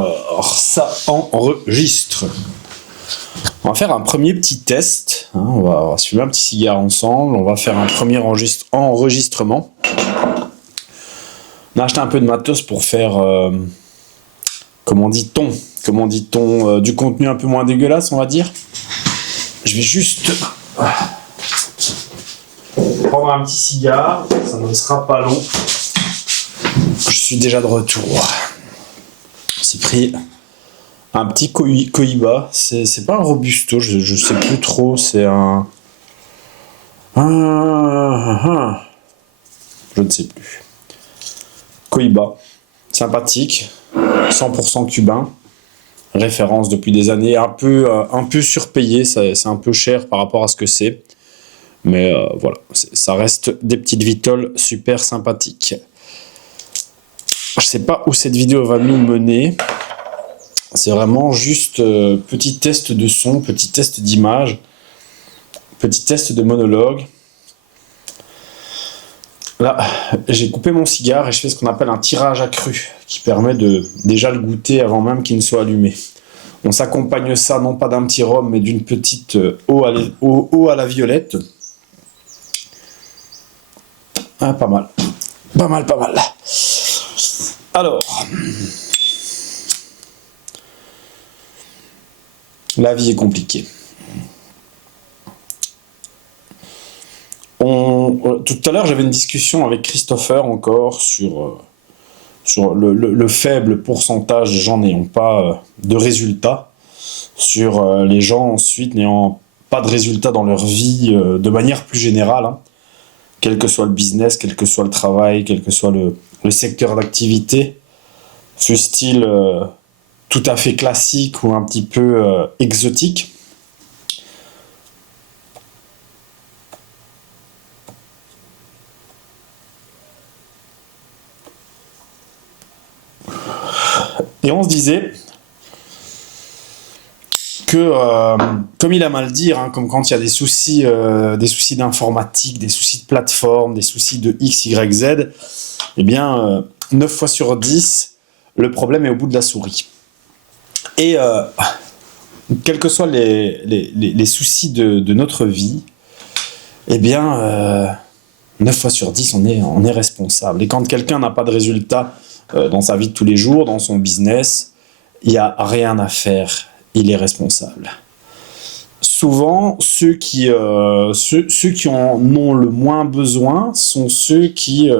Alors, ça enregistre. On va faire un premier petit test. On va fumer un petit cigare ensemble. On va faire un premier enregistrement. On a acheté un peu de matos pour faire, comment dit-on, du contenu un peu moins dégueulasse, on va dire. Je vais juste prendre un petit cigare. Ça ne sera pas long. Je suis déjà de retour. J'ai pris un petit Cohiba. C'est pas un Robusto, je sais plus trop. C'est un... Je ne sais plus. Cohiba. Sympathique. 100% cubain. Référence depuis des années. Un peu surpayé. C'est un peu cher par rapport à ce que c'est. Mais voilà. Ça reste des petites vitoles super sympathiques. Je sais pas où cette vidéo va nous mener. C'est vraiment juste petit test de son, petit test d'image, petit test de monologue. Là, j'ai coupé mon cigare et je fais ce qu'on appelle un tirage accru, qui permet de déjà le goûter avant même qu'il ne soit allumé. On s'accompagne ça non pas d'un petit rhum, mais d'une petite eau à la violette. Ah, pas mal. Pas mal. Alors, la vie est compliquée. Tout à l'heure, j'avais une discussion avec Christopher encore sur le faible pourcentage des gens n'ayant pas de résultats, sur les gens ensuite n'ayant pas de résultats dans leur vie de manière plus générale, hein, quel que soit le business, quel que soit le travail, quel que soit le secteur d'activité, fût-il tout à fait classique ou un petit peu exotique. Et on se disait que, comme il a mal dire, hein, comme quand il y a des soucis d'informatique, des soucis de plateforme, des soucis de X, Y, Z, eh bien, 9 fois sur 10, le problème est au bout de la souris. Et quels que soient les soucis de notre vie, eh bien, 9 fois sur 10, on est responsable. Et quand quelqu'un n'a pas de résultat dans sa vie de tous les jours, dans son business, il n'y a rien à faire. Il est responsable. Souvent, ceux qui en ont le moins besoin sont ceux qui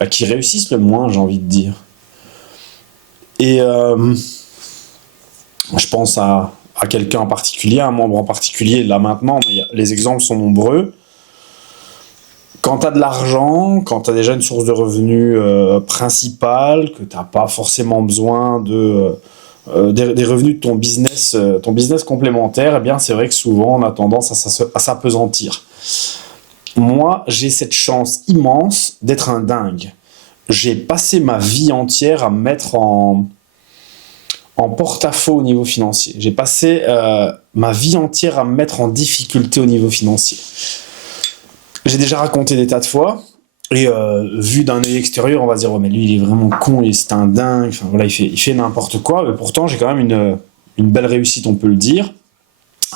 réussissent le moins, j'ai envie de dire. Et je pense à quelqu'un en particulier, un membre en particulier, là maintenant, mais les exemples sont nombreux. Quand tu as de l'argent, quand tu as déjà une source de revenus principale, que tu n'as pas forcément besoin des revenus de ton business complémentaire, eh bien c'est vrai que souvent on a tendance à s'apesantir. Moi, j'ai cette chance immense d'être un dingue. J'ai passé ma vie entière à me mettre en porte-à-faux au niveau financier. J'ai passé ma vie entière à me mettre en difficulté au niveau financier. J'ai déjà raconté des tas de fois, et vu d'un œil extérieur, on va se dire, oh, mais lui, il est vraiment con, c'est un dingue, enfin, voilà, il fait n'importe quoi, mais pourtant, j'ai quand même une belle réussite, on peut le dire.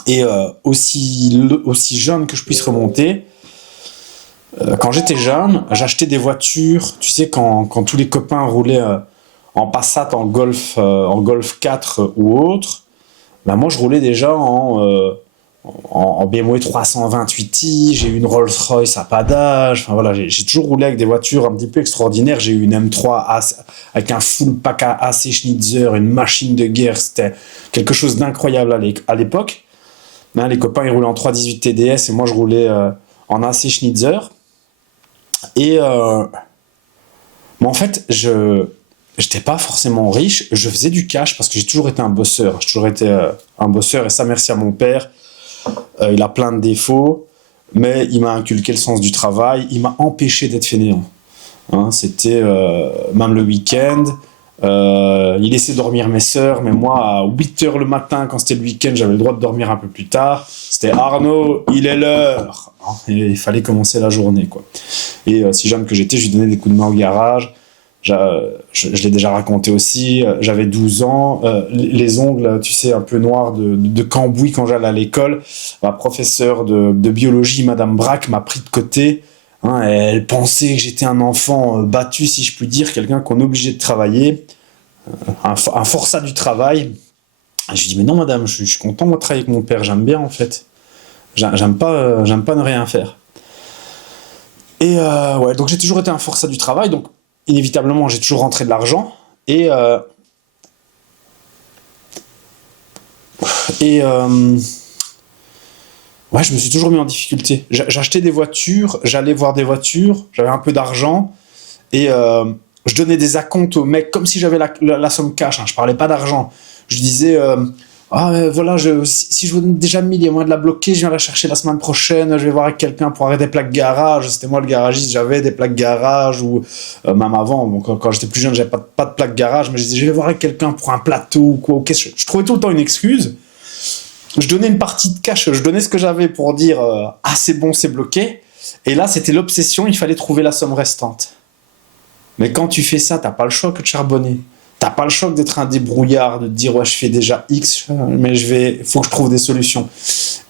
Et aussi jeune que je puisse remonter, quand j'étais jeune, j'achetais des voitures, tu sais, quand tous les copains roulaient en Passat, en Golf 4 ou autre, ben moi, je roulais déjà en BMW 328i, j'ai eu une Rolls-Royce à pas d'âge, enfin voilà, j'ai toujours roulé avec des voitures un petit peu extraordinaires. J'ai eu une M3 avec un full pack AC Schnitzer, une machine de guerre, c'était quelque chose d'incroyable à l'époque. Ben, les copains ils roulaient en 318 TDS et moi je roulais en AC Schnitzer. Et mais en fait, j'étais pas forcément riche, je faisais du cash parce que j'ai toujours été un bosseur. J'ai toujours été un bosseur, et ça merci à mon père. Il a plein de défauts, mais il m'a inculqué le sens du travail, il m'a empêché d'être fainéant. Hein, c'était même le week-end, il laissait dormir mes sœurs, mais moi à 8h le matin, quand c'était le week-end, j'avais le droit de dormir un peu plus tard. C'était Arnaud, il est l'heure. Et il fallait commencer la journée, quoi. Et si jeune que j'étais, je lui donnais des coups de main au garage. Je l'ai déjà raconté aussi. J'avais 12 ans, les ongles, tu sais, un peu noirs de cambouis quand j'allais à l'école. Ma professeure de biologie, Madame Braque, m'a pris de côté. Hein, elle pensait que j'étais un enfant battu, si je puis dire, quelqu'un qu'on est obligé de travailler, un forçat du travail. Et je lui dis, mais non, madame, je suis content de travailler avec mon père, j'aime bien en fait. J'aime pas ne rien faire. Et ouais, donc j'ai toujours été un forçat du travail, donc inévitablement j'ai toujours rentré de l'argent. Et ouais, je me suis toujours mis en difficulté. J'achetais des voitures, j'allais voir des voitures, j'avais un peu d'argent et je donnais des acomptes au mec comme si j'avais la somme cash. Hein, je parlais pas d'argent. Je disais voilà, si je vous donne déjà 1000, il y a moyen de la bloquer, je viens la chercher la semaine prochaine, je vais voir avec quelqu'un pour arrêter des plaques garage. C'était moi le garagiste, j'avais des plaques garage ou même avant, bon, quand j'étais plus jeune, j'avais pas de plaques garage, mais je disais je vais voir avec quelqu'un pour un plateau ou quoi. Okay, je trouvais tout le temps une excuse. Je donnais une partie de cash, je donnais ce que j'avais pour dire ah c'est bon, c'est bloqué. Et là, c'était l'obsession, il fallait trouver la somme restante. Mais quand tu fais ça, t'as pas le choix que de charbonner. T'as pas le choix d'être un débrouillard, de te dire ouais je fais déjà X, mais faut que je trouve des solutions.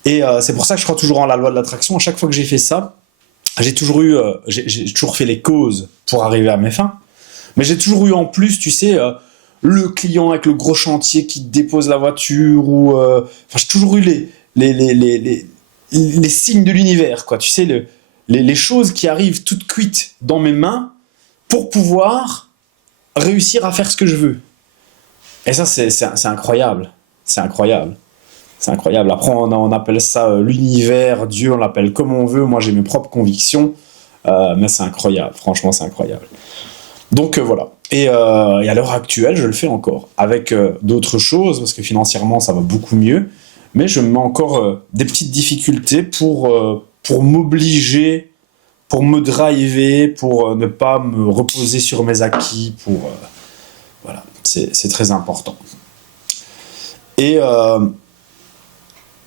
Et c'est pour ça que je crois toujours en la loi de l'attraction. À chaque fois que j'ai fait ça, j'ai toujours fait les causes pour arriver à mes fins. Mais j'ai toujours eu en plus, tu sais, le client avec le gros chantier qui dépose la voiture ou j'ai toujours eu les signes de l'univers, quoi. Tu sais, les choses qui arrivent toutes cuites dans mes mains pour pouvoir réussir à faire ce que je veux. Et ça, c'est incroyable. C'est incroyable. C'est incroyable. Après, on appelle ça l'univers, Dieu, on l'appelle comme on veut. Moi, j'ai mes propres convictions. Mais c'est incroyable. Franchement, c'est incroyable. Donc, voilà. Et à l'heure actuelle, je le fais encore. Avec d'autres choses, parce que financièrement, ça va beaucoup mieux. Mais je me mets encore des petites difficultés pour m'obliger, pour me driver, pour ne pas me reposer sur mes acquis, voilà, c'est très important. Et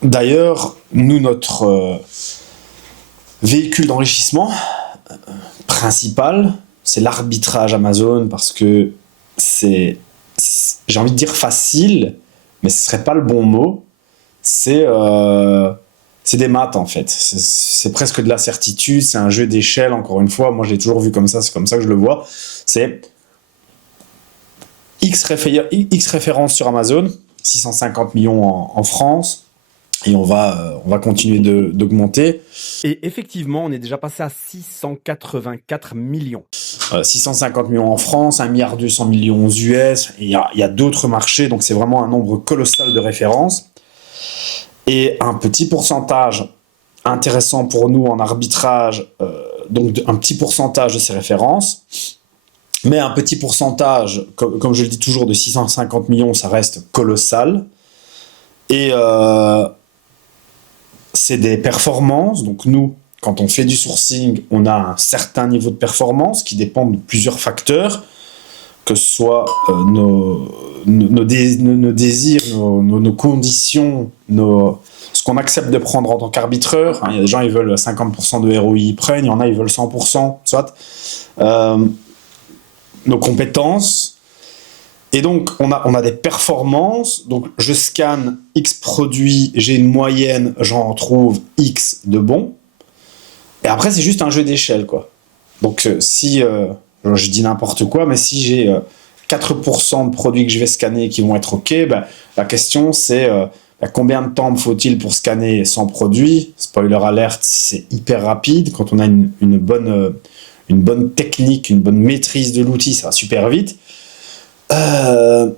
d'ailleurs, nous, notre véhicule d'enrichissement principal, c'est l'arbitrage Amazon, parce que j'ai envie de dire facile, mais ce serait pas le bon mot. C'est des maths en fait, c'est presque de la certitude, c'est un jeu d'échelle, encore une fois, moi je l'ai toujours vu comme ça, c'est comme ça que je le vois, c'est X références sur Amazon, 650 millions en France, et on va continuer d'augmenter. Et effectivement, on est déjà passé à 684 millions. 650 millions en France, 1,2 milliard aux US, et il y a d'autres marchés, donc c'est vraiment un nombre colossal de références. Et un petit pourcentage intéressant pour nous en arbitrage, donc un petit pourcentage de ces références, mais un petit pourcentage, comme je le dis toujours, de 650 millions, ça reste colossal. Et c'est des performances, donc nous, quand on fait du sourcing, on a un certain niveau de performance qui dépend de plusieurs facteurs, que ce soit nos désirs, nos conditions, ce qu'on accepte de prendre en tant qu'arbitreur. Il y a des gens, ils veulent 50% de ROI, ils prennent, il y en a, ils veulent 100%, soit. Nos compétences. Et donc, on a des performances. Donc, je scanne X produits, j'ai une moyenne, j'en trouve X de bons. Et après, c'est juste un jeu d'échelle, quoi. Donc, si... je dis n'importe quoi, mais si j'ai 4% de produits que je vais scanner qui vont être OK, la question c'est combien de temps me faut-il pour scanner 100 produits ? Spoiler alert, c'est hyper rapide. Quand on a une bonne technique, une bonne maîtrise de l'outil, ça va super vite. Une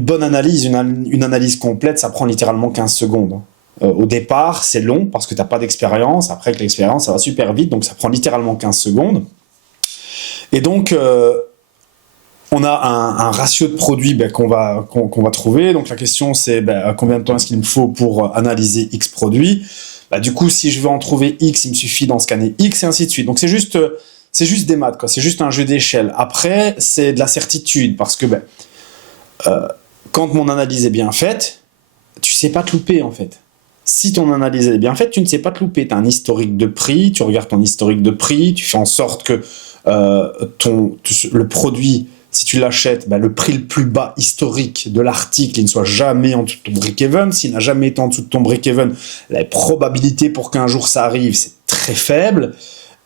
bonne analyse, une analyse complète, ça prend littéralement 15 secondes. Au départ, c'est long parce que tu n'as pas d'expérience. Après, avec l'expérience, ça va super vite, donc ça prend littéralement 15 secondes. Et donc, on a un ratio de produits qu'on va trouver. Donc, la question, c'est combien de temps est-ce qu'il me faut pour analyser X produits. Du coup, si je veux en trouver X, il me suffit d'en scanner X et ainsi de suite. Donc, c'est juste des maths, quoi. C'est juste un jeu d'échelle. Après, c'est de la certitude parce que quand mon analyse est bien faite, tu sais pas te louper, en fait. Si ton analyse est bien faite, tu ne sais pas te louper. Tu as un historique de prix, tu regardes ton historique de prix, tu fais en sorte que le produit, si tu l'achètes, ben, le prix le plus bas historique de l'article, il ne soit jamais en dessous de ton break-even. S'il n'a jamais été en dessous de ton break-even, la probabilité pour qu'un jour ça arrive, c'est très faible.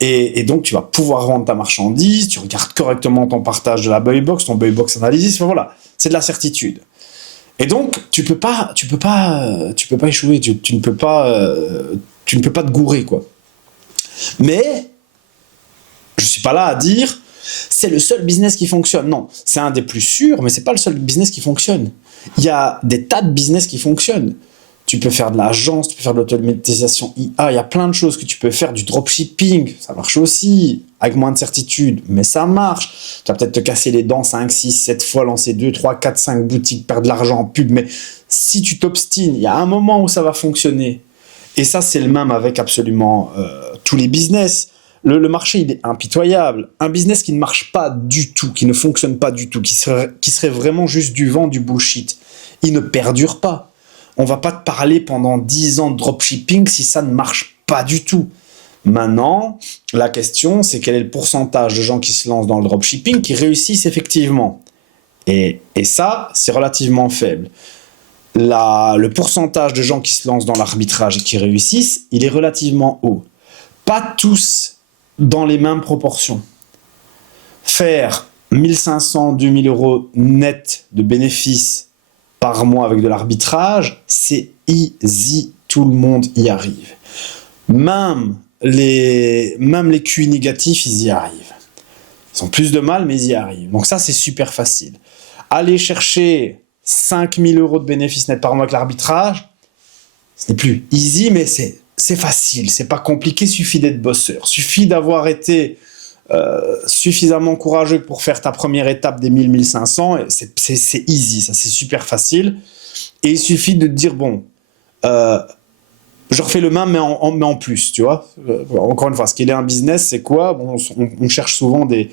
Et donc, tu vas pouvoir vendre ta marchandise, tu regardes correctement ton partage de la buy box, ton buy box analysis, voilà, c'est de la certitude. Et donc, tu peux pas échouer, tu ne peux pas te gourer, quoi. Mais, je suis pas là à dire, c'est le seul business qui fonctionne. Non, c'est un des plus sûrs, mais c'est pas le seul business qui fonctionne. Il y a des tas de business qui fonctionnent. Tu peux faire de l'agence, tu peux faire de l'automatisation IA, il y a plein de choses que tu peux faire, du dropshipping, ça marche aussi, avec moins de certitude, mais ça marche. Tu vas peut-être te casser les dents 5, 6, 7 fois, lancer 2, 3, 4, 5 boutiques, perdre de l'argent en pub, mais si tu t'obstines, il y a un moment où ça va fonctionner. Et ça, c'est le même avec absolument tous les business. Le marché, il est impitoyable. Un business qui ne marche pas du tout, qui ne fonctionne pas du tout, qui serait vraiment juste du vent, du bullshit, il ne perdure pas. On va pas te parler pendant 10 ans de dropshipping si ça ne marche pas du tout. Maintenant, la question, c'est quel est le pourcentage de gens qui se lancent dans le dropshipping qui réussissent effectivement. Et ça, c'est relativement faible. Le pourcentage de gens qui se lancent dans l'arbitrage et qui réussissent, il est relativement haut. Pas tous dans les mêmes proportions. Faire 1500, 2000 euros net de bénéfices par mois avec de l'arbitrage, c'est easy, tout le monde y arrive. Même les QI négatifs, ils y arrivent. Ils ont plus de mal, mais ils y arrivent. Donc ça, c'est super facile. Aller chercher 5000 euros de bénéfices nets par mois avec l'arbitrage, ce n'est plus easy, mais c'est facile, c'est pas compliqué, suffit d'être bosseur. Suffit d'avoir été suffisamment courageux pour faire ta première étape des 1000-1500, c'est easy, ça c'est super facile. Et il suffit de te dire, bon, je refais le même, mais en plus, tu vois. Encore une fois, ce qu'il est un business, c'est quoi? Bon, on cherche souvent des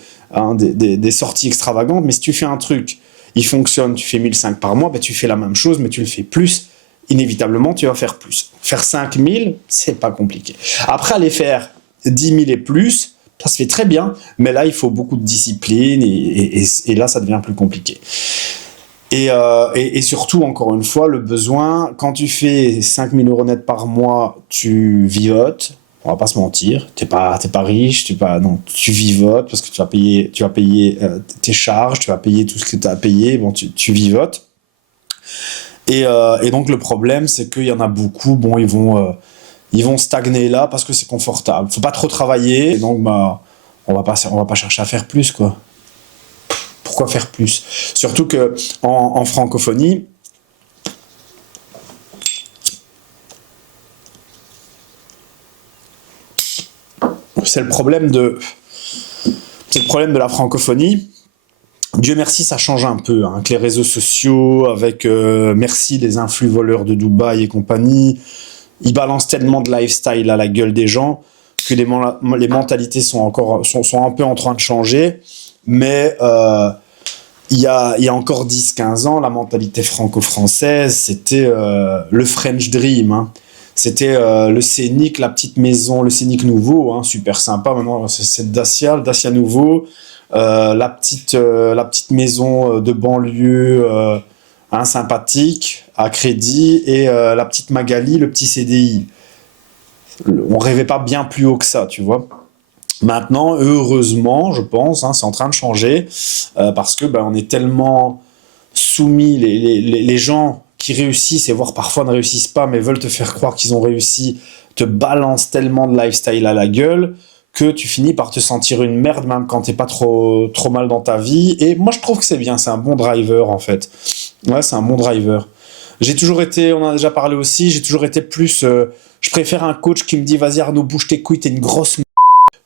sorties extravagantes, mais si tu fais un truc, il fonctionne, tu fais 1500 par mois, ben tu fais la même chose, mais tu le fais plus. Inévitablement, tu vas faire plus. Faire 5000, c'est pas compliqué. Après, aller faire 10 000 et plus, ça se fait très bien, mais là, il faut beaucoup de discipline et là, ça devient plus compliqué. Et surtout, encore une fois, le besoin, quand tu fais 5 000 euros net par mois, tu vivotes, on va pas se mentir, t'es pas riche, tu vivotes parce que tu vas payer tes charges, tu vas payer tout ce que tu as à payer, bon, tu vivotes. Et donc, le problème, c'est qu'il y en a beaucoup, bon, ils vont stagner là parce que c'est confortable. Faut pas trop travailler, et donc bah on va pas chercher à faire plus, quoi. Pourquoi faire plus? Surtout que en francophonie, c'est le problème de la francophonie. Dieu merci, ça change un peu, hein, avec les réseaux sociaux, avec merci les influx voleurs de Dubaï et compagnie. Ils balancent tellement de lifestyle à la gueule des gens que les mentalités sont un peu en train de changer. Mais il y a encore 10-15 ans, la mentalité franco-française, c'était le French Dream. Hein. C'était le Scénic, la petite maison, le Scénic nouveau, hein, super sympa. Maintenant, c'est le Dacia nouveau. La petite maison de banlieue sympathique, à crédit, et la petite Magali, le petit CDI. On rêvait pas bien plus haut que ça, tu vois. Maintenant, heureusement, je pense, hein, c'est en train de changer, parce que on est tellement soumis, les gens qui réussissent, et voire parfois ne réussissent pas, mais veulent te faire croire qu'ils ont réussi, te balancent tellement de lifestyle à la gueule, que tu finis par te sentir une merde même quand t'es pas trop mal dans ta vie. Et moi, je trouve que c'est bien, c'est un bon driver, en fait. Ouais, c'est un bon driver. J'ai toujours été, on en a déjà parlé aussi, j'ai toujours été plus... je préfère un coach qui me dit « Vas-y Arnaud, bouge tes couilles, t'es une grosse m***,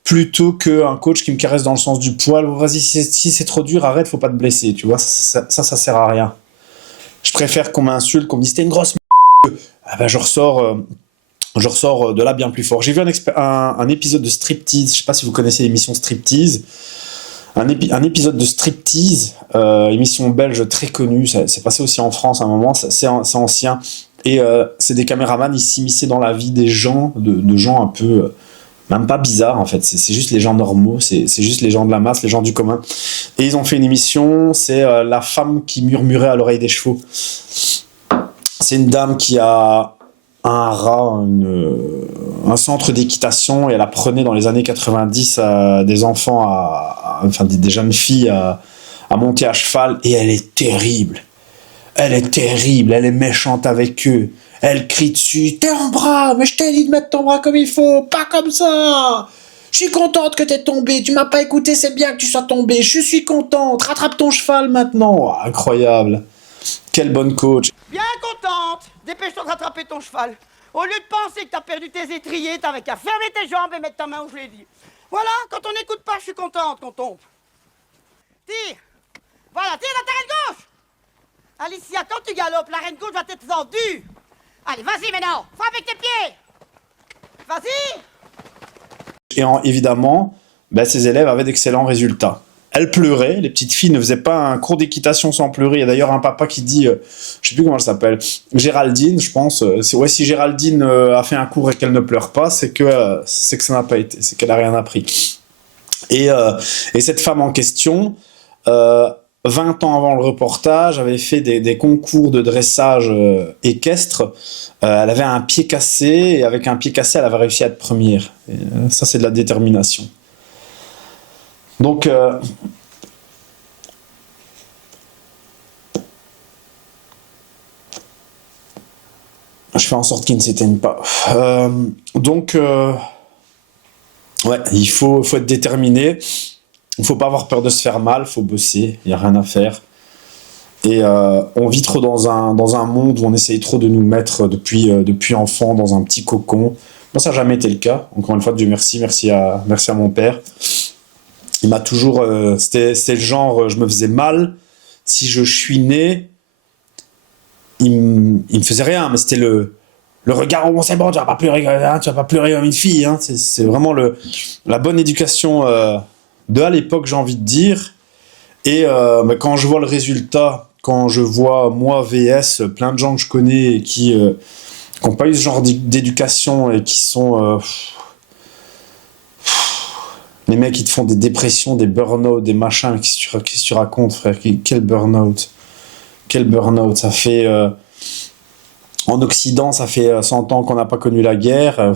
plutôt qu'un coach qui me caresse dans le sens du poil. Vas-y, si c'est trop dur, arrête, faut pas te blesser. » Tu vois, ça sert à rien. Je préfère qu'on m'insulte, qu'on me dise « T'es une grosse m***. » Ah ben, je ressors de là bien plus fort. J'ai vu un épisode de Striptease, je sais pas si vous connaissez l'émission Striptease, un épisode de Striptease, émission belge très connue, c'est passé aussi en France à un moment, c'est ancien, et c'est des caméramans, ils s'immisçaient dans la vie des gens, de gens un peu même pas bizarres en fait, c'est juste les gens normaux, c'est juste les gens de la masse, les gens du commun. Et ils ont fait une émission, c'est la femme qui murmurait à l'oreille des chevaux. C'est une dame qui a un rat, un centre d'équitation, et elle apprenait dans les années 90 à des enfants, enfin des jeunes filles à monter à cheval, et elle est terrible. Elle est terrible, elle est méchante avec eux. Elle crie dessus, t'es en bras, mais je t'ai dit de mettre ton bras comme il faut, pas comme ça. Je suis contente que t'es tombé, tu m'as pas écouté, c'est bien que tu sois tombé, je suis contente, rattrape ton cheval maintenant. Oh, incroyable. Quelle bonne coach. Bien contente. Dépêche-toi de rattraper ton cheval. Au lieu de penser que t'as perdu tes étriers, t'avais qu'à fermer tes jambes et mettre ta main où je l'ai dit. Voilà, quand on n'écoute pas, je suis contente qu'on tombe. Tire. Voilà, tire la reine gauche. Alicia, quand tu galopes, la reine gauche va t'être tendue. Allez, vas-y maintenant, frappe avec tes pieds. Vas-y. Et évidemment, ces élèves avaient d'excellents résultats. Elle pleurait, les petites filles ne faisaient pas un cours d'équitation sans pleurer. Il y a d'ailleurs un papa qui dit, je sais plus comment elle s'appelle, Géraldine, je pense. Si Géraldine a fait un cours et qu'elle ne pleure pas, c'est que ça n'a pas été, c'est qu'elle a rien appris. Et cette femme en question, 20 ans avant le reportage, avait fait des concours de dressage équestre. Elle avait un pied cassé, et avec un pied cassé, elle avait réussi à être première. Et, ça, c'est de la détermination. Donc, je fais en sorte qu'il ne s'éteigne pas. Ouais, il faut être déterminé. Il ne faut pas avoir peur de se faire mal, il faut bosser, il n'y a rien à faire. Et on vit trop dans un monde où on essaye trop de nous mettre depuis enfant dans un petit cocon. Moi, ça n'a jamais été le cas. Encore une fois, Dieu merci, merci à mon père. Il m'a toujours... c'était le genre, je me faisais mal. Si je suis né, il me faisait rien, mais c'était le regard, oh, c'est bon, tu vas pas pleurer, hein, tu vas pas pleurer comme une fille. Hein. C'est vraiment la bonne éducation de à l'époque, j'ai envie de dire. Et quand je vois le résultat, quand je vois moi VS, plein de gens que je connais et qui n'ont pas eu ce genre d'éducation et qui sont... les mecs qui te font des dépressions, des burn-out, des machins, qu'est-ce que tu racontes, frère? Quel burn-out? Quel burn-out? Ça fait... en Occident, ça fait 100 ans qu'on n'a pas connu la guerre,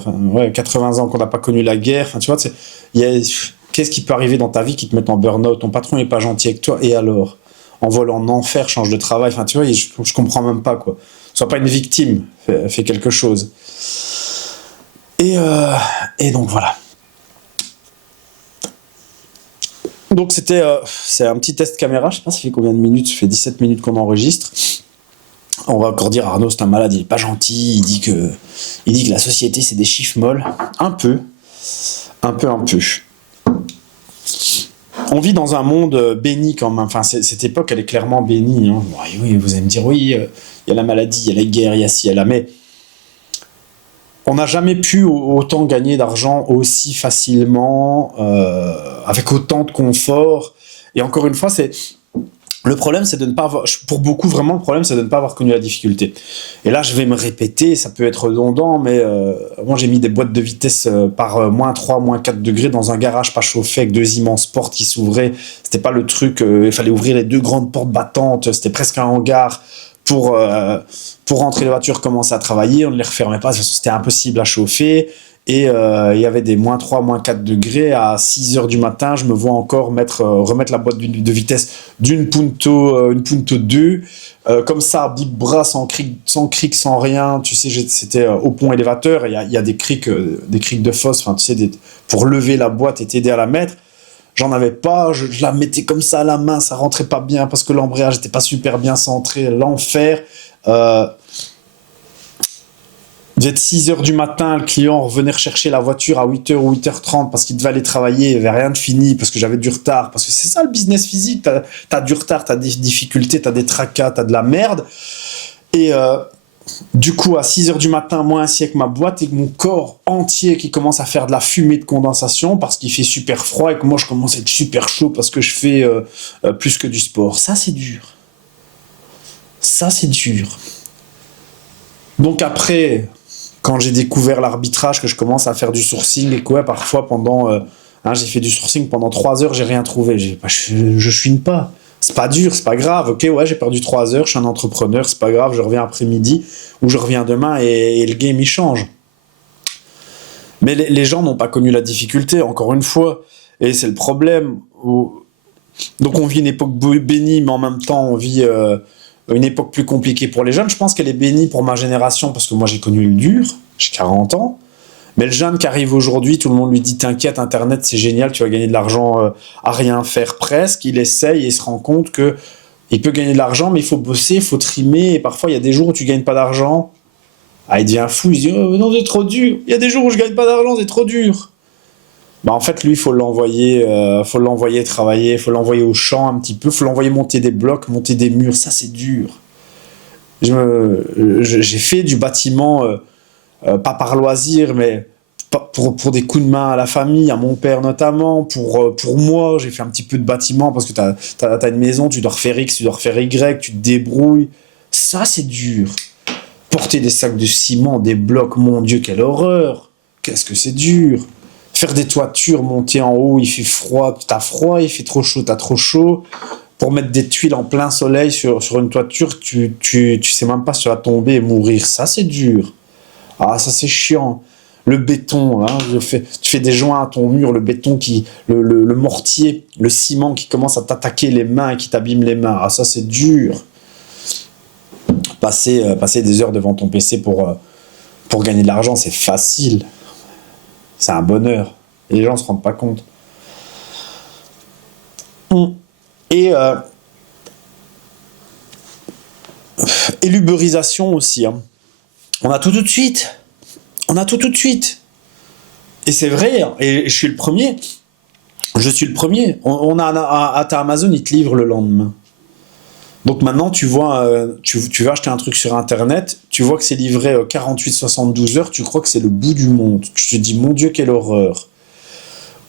80 ans qu'on n'a pas connu la guerre. Enfin, tu vois, qu'est-ce qui peut arriver dans ta vie qui te met en burn-out? Ton patron n'est pas gentil avec toi, et alors? Envole en enfer, change de travail. Enfin, tu vois, je comprends même pas, quoi. Sois pas une victime, fais quelque chose. Et donc, voilà. Donc, c'est un petit test caméra. Je sais pas, ça fait combien de minutes? Ça fait 17 minutes qu'on enregistre. On va encore dire, Arnaud, c'est un malade, il est pas gentil, il dit que la société, c'est des chiffres molles. Un peu. On vit dans un monde béni quand même. Enfin, cette époque, elle est clairement bénie. Hein. Oui, vous allez me dire, oui, il y a la maladie, il y a la guerre, il y a ci, il y a là. Mais on n'a jamais pu autant gagner d'argent aussi facilement, avec autant de confort. Et encore une fois, le problème, c'est de ne pas avoir... Pour beaucoup, vraiment, le problème, c'est de ne pas avoir connu la difficulté. Et là, je vais me répéter, ça peut être redondant, mais moi, j'ai mis des boîtes de vitesse par moins 3, moins 4 degrés dans un garage pas chauffé avec 2 immenses portes qui s'ouvraient. C'était pas le truc... il fallait ouvrir les 2 grandes portes battantes. C'était presque un hangar pour rentrer les voitures, commencer à travailler. On ne les refermait pas, c'était impossible à chauffer. Et il y avait des moins 3, moins 4 degrés. À 6 heures du matin, je me vois encore remettre la boîte de vitesse d'une Punto 2. Comme ça, à bout de bras, sans cric, sans rien. Tu sais, c'était au pont élévateur. Il y a des crics de fosse, enfin, tu sais, pour lever la boîte et t'aider à la mettre. J'en avais pas, je la mettais comme ça à la main, ça rentrait pas bien parce que l'embrayage n'était pas super bien centré. L'enfer. Vous êtes 6 heures du matin, le client revenait rechercher la voiture à 8h ou 8h30 parce qu'il devait aller travailler, il n'y avait rien de fini, parce que j'avais du retard. Parce que c'est ça le business physique, t'as du retard, t'as des difficultés, t'as des tracas, t'as de la merde. Et du coup, à 6 heures du matin, moi ainsi avec ma boîte et mon corps entier qui commence à faire de la fumée de condensation parce qu'il fait super froid et que moi je commence à être super chaud parce que je fais plus que du sport. Ça, c'est dur. Ça, c'est dur. Donc après... quand j'ai découvert l'arbitrage, que je commence à faire du sourcing et quoi, parfois j'ai fait du sourcing pendant 3 heures, j'ai rien trouvé. Je chouine pas. C'est pas dur, c'est pas grave. Ok, ouais, j'ai perdu 3 heures, je suis un entrepreneur, c'est pas grave, je reviens après-midi ou je reviens demain et le game il change. Mais les gens n'ont pas connu la difficulté, encore une fois. Et c'est le problème. Donc on vit une époque bénie, mais en même temps on vit une époque plus compliquée pour les jeunes. Je pense qu'elle est bénie pour ma génération, parce que moi j'ai connu le dur, j'ai 40 ans. Mais le jeune qui arrive aujourd'hui, tout le monde lui dit t'inquiète, Internet c'est génial, tu vas gagner de l'argent à rien faire presque. Il essaye et il se rend compte que il peut gagner de l'argent, mais il faut bosser, il faut trimer. Et parfois il y a des jours où tu gagnes pas d'argent. Ah, il devient fou, il se dit oh, non, c'est trop dur. Il y a des jours où je gagne pas d'argent, c'est trop dur. Bah en fait lui il faut l'envoyer travailler, il faut l'envoyer au champ un petit peu, il faut l'envoyer monter des blocs, monter des murs, ça c'est dur. J'ai fait du bâtiment pas par loisir, mais pour des coups de main à la famille, à mon père notamment, pour moi, j'ai fait un petit peu de bâtiment parce que t'as une maison, tu dois refaire X, tu dois refaire Y, tu te débrouilles. Ça, c'est dur. Porter des sacs de ciment, des blocs, mon Dieu, quelle horreur. Qu'est-ce que c'est dur. Faire des toitures, monter en haut, il fait froid, t'as froid, il fait trop chaud, t'as trop chaud. Pour mettre des tuiles en plein soleil sur une toiture, tu sais même pas si tu vas tomber et mourir. Ça, c'est dur. Ah, ça c'est chiant. Le béton, hein, tu fais des joints à ton mur, le béton le mortier, le ciment qui commence à t'attaquer les mains et qui t'abîme les mains. Ah, ça c'est dur. Passer des heures devant ton PC pour gagner de l'argent, c'est facile. C'est un bonheur. Et les gens ne se rendent pas compte. Et l'ubérisation aussi, hein. On a tout de suite. On a tout de suite. Et c'est vrai, hein, et je suis le premier. Je suis le premier. On a à ta Amazon, ils te livrent le lendemain. Donc maintenant, tu vois, tu vas acheter un truc sur Internet, tu vois que c'est livré 48-72 heures, tu crois que c'est le bout du monde. Tu te dis, mon Dieu, quelle horreur.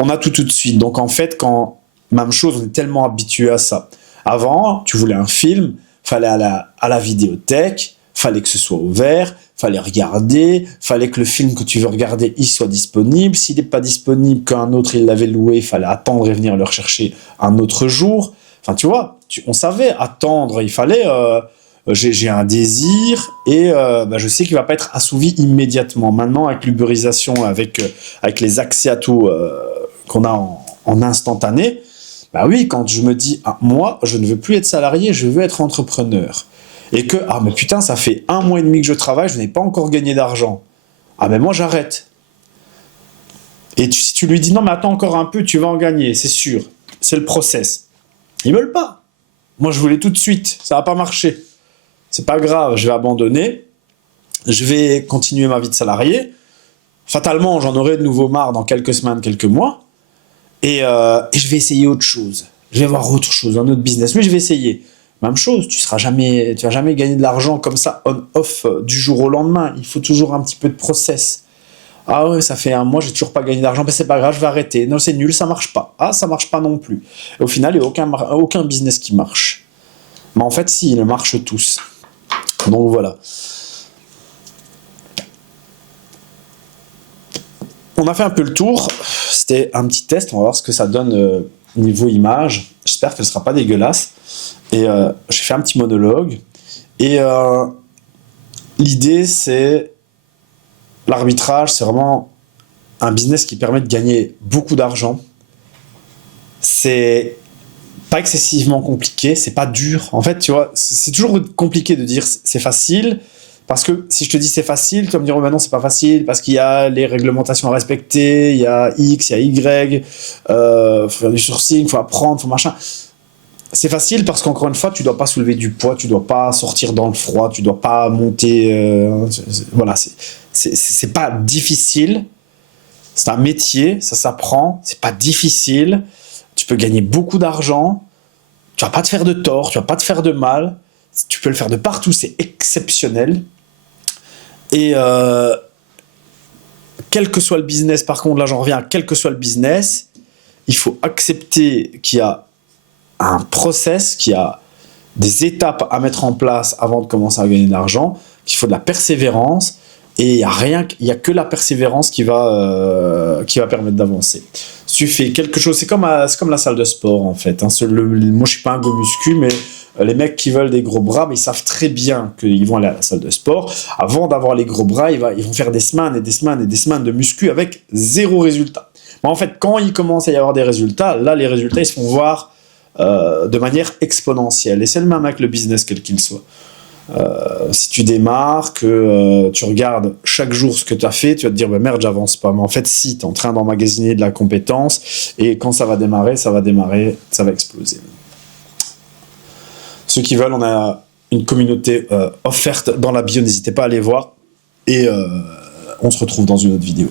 On a tout de suite. Donc en fait, même chose, on est tellement habitué à ça. Avant, tu voulais un film, fallait à la vidéothèque, fallait que ce soit ouvert, fallait regarder, fallait que le film que tu veux regarder, il soit disponible. S'il n'est pas disponible, qu'un autre, il l'avait loué, il fallait attendre et venir le rechercher un autre jour. Enfin, tu vois, on savait attendre, il fallait... j'ai un désir et je sais qu'il ne va pas être assouvi immédiatement. Maintenant, avec l'ubérisation, avec les accès à tout qu'on a en instantané, bah oui, quand je me dis, moi, je ne veux plus être salarié, je veux être entrepreneur. Et que, mais putain, ça fait 1 mois et demi que je travaille, je n'ai pas encore gagné d'argent. Ah ben moi, j'arrête. Et si tu lui dis, non, mais attends encore un peu, tu vas en gagner, c'est sûr. C'est le process. Ils veulent pas. Moi, je voulais tout de suite. Ça va pas marcher. C'est pas grave, je vais abandonner. Je vais continuer ma vie de salarié. Fatalement, j'en aurai de nouveau marre dans quelques semaines, quelques mois. Et je vais essayer autre chose. Je vais voir autre chose, un autre business. Mais je vais essayer. Même chose, tu vas jamais gagner de l'argent comme ça, on-off, du jour au lendemain. Il faut toujours un petit peu de process. Ah ouais, ça fait 1 mois, j'ai toujours pas gagné d'argent, mais c'est pas grave, je vais arrêter. Non, c'est nul, ça marche pas. Ah, ça marche pas non plus. Et au final, il n'y a aucun business qui marche. Mais en fait, si, ils marchent tous. Donc voilà. On a fait un peu le tour. C'était un petit test, on va voir ce que ça donne niveau image. J'espère que ce sera pas dégueulasse. Et j'ai fait un petit monologue. Et l'idée, c'est... L'arbitrage, c'est vraiment un business qui permet de gagner beaucoup d'argent. C'est pas excessivement compliqué, c'est pas dur. En fait, tu vois, c'est toujours compliqué de dire c'est facile, parce que si je te dis c'est facile, tu vas me dire oh ben non, c'est pas facile, parce qu'il y a les réglementations à respecter, il y a X, il y a Y, faut faire du sourcing, faut apprendre, faut machin. C'est facile parce qu'encore une fois, tu dois pas soulever du poids, tu dois pas sortir dans le froid, tu dois pas monter. Voilà, c'est pas difficile. C'est un métier, ça s'apprend. C'est pas difficile. Tu peux gagner beaucoup d'argent. Tu vas pas te faire de tort, tu vas pas te faire de mal. Tu peux le faire de partout, c'est exceptionnel. Et quel que soit le business, par contre, là j'en reviens à quel que soit le business, il faut accepter qu'il y a un process, qu'il y a des étapes à mettre en place avant de commencer à gagner de l'argent, qu'il faut de la persévérance Et il y a que la persévérance qui va permettre d'avancer. Si tu fais quelque chose, c'est comme la salle de sport en fait. Hein. Moi, je suis pas un go muscu, mais les mecs qui veulent des gros bras, mais ils savent très bien qu'ils vont aller à la salle de sport. Avant d'avoir les gros bras, ils vont faire des semaines et des semaines et des semaines de muscu avec zéro résultat. Mais en fait, quand il commence à y avoir des résultats, là, les résultats, ils se font voir de manière exponentielle. Et c'est le même avec le business, quel qu'il soit. Si tu démarres, que tu regardes chaque jour ce que tu as fait, tu vas te dire bah, merde, j'avance pas. Mais en fait, si, tu es en train d'emmagasiner de la compétence et quand ça va démarrer, ça va exploser. Ceux qui veulent, on a une communauté offerte dans la bio, n'hésitez pas à aller voir et on se retrouve dans une autre vidéo.